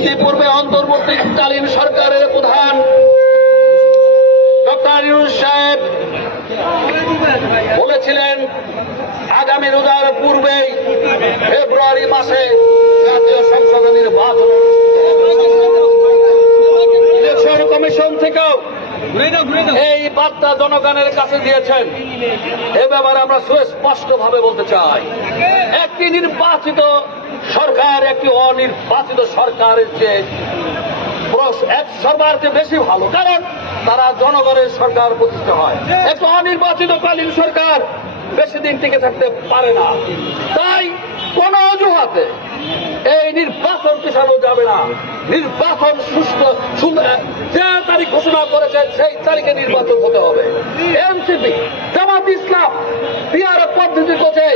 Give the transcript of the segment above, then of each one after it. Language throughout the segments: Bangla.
ইতিপূর্বে অন্তর্বর্তীকালীন সরকারের প্রধান ডক্টর সাহেব বলেছিলেন, আগামী রোজার পূর্বেই ফেব্রুয়ারি মাসে জাতীয় সংসদ নির্বাচন এই বার্তা জনগণের কাছে দিয়েছেন। এ ব্যাপারে আমরা সুস্পষ্ট ভাবে বলতে চাই। একটি নির্বাচিত সরকার, একটি অনির্বাচিত সরকারের যে এক সরকার যে বেশি ভালো। কারণ তারা জনগণের সরকার প্রতিষ্ঠা হয়। একটু অনির্বাচিত কালীন সরকার বেশি দিন টিকে থাকতে পারে না। তাই কোন অজুহাতে এই নির্বাচন পিছানো যাবে না। নির্বাচন সুস্থ যে তারিখ ঘোষণা করেছেন সেই তারিখে নির্বাচন হতে হবে। এনসিপি, জামাত ইসলাম পিয়ার পদ্ধতি করছে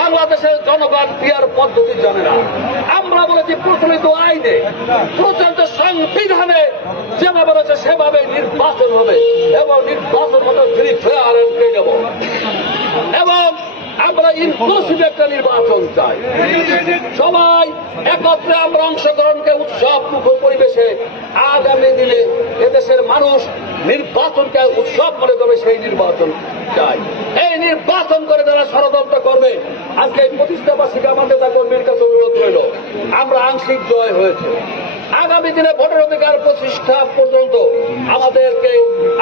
বাংলাদেশের জনগণ পিয়ার পদ্ধতি জানে না। আমরা বলেছি প্রচলিত আইনে, প্রচলিত সংবিধানে যেভাবে রয়েছে সেভাবে নির্বাচন হবে। এবং নির্বাচন হতে ফ্রি ফেয়ার দেব এবং আমরা ইনক্লুসিভ একটা নির্বাচন চাই। সবাই একত্রে আমরা অংশগ্রহণকে উৎসব মুখর পরিবেশে আগামী দিনে এদেশের মানুষ নির্বাচনকে উৎসব মনে করবে সেই নির্বাচন চাই। এই নির্বাচন করে যারা ষড়যন্ত্র করবে, আজকে এই প্রতিষ্ঠাবাসীকে আমাদের নেতা কর্মীর কাছে অনুরোধ রইল, আমরা আংশিক জয় হয়েছে। আগামী দিনে ভোটের অধিকার প্রতিষ্ঠা আমাদেরকে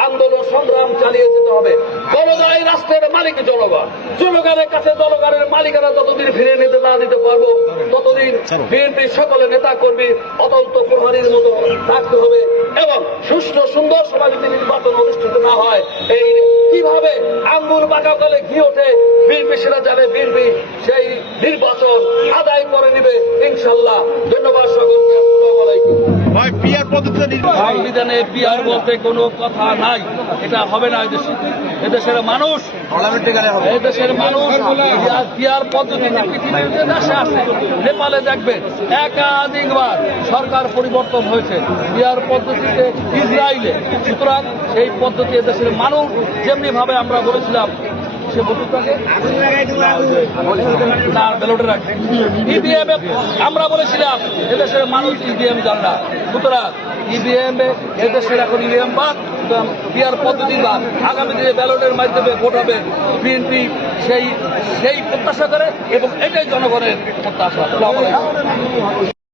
আন্দোলন, সংগ্রাম চালিয়ে যেতে হবে। জনগণ রাষ্ট্রের মালিক জনগণ। জনগণের কাছে জনগণের মালিকেরা যতদিন ফিরে নিতে না দিতে পারব, ততদিন বিএনপির সকলে নেতা কর্মী অতন্ত প্রহরীর মতো থাকতে হবে এবং সুষ্ঠু, সুন্দর সভা যদি নির্বাচন অনুষ্ঠিত না হয়, এই কীভাবে আঙ্গুল বাঁকা গলে ঘি ওঠে, বিএনপি সেটা জানে, বিএনপি সেই নির্বাচন আদায় করে নিবে, ইনশাল্লাহ। সংবিধানে পিয়ার বলতে কোনো কথা নাই। এটা হবে না এদেশে। এদেশের মানুষ এদেশের মানুষ পদ্ধতিতে দেশে আছে। নেপালে দেখবেন একাধিকবার সরকার পরিবর্তন হয়েছে। পিয়ার পদ্ধতিতে ইসরায়েলে। সুতরাং সেই পদ্ধতি এদেশের মানুষ যেমনি ভাবে আমরা বলেছিলাম সে বন্ধুটাকে না ব্যালটের আগে ইভিএম আমরা বলেছিলাম এদেশের মানুষ ইভিএম জানে না। সুতরাং ইভিএম এদেশের এখন ইভিএম বাদ বিয়ার পদ্ধতি বাদ আগামী দিনে ব্যালটের মাধ্যমে ভোট হবে বিএনপি সেই সেই প্রত্যাশা করে এবং এটাই জনগণের প্রত্যাশা।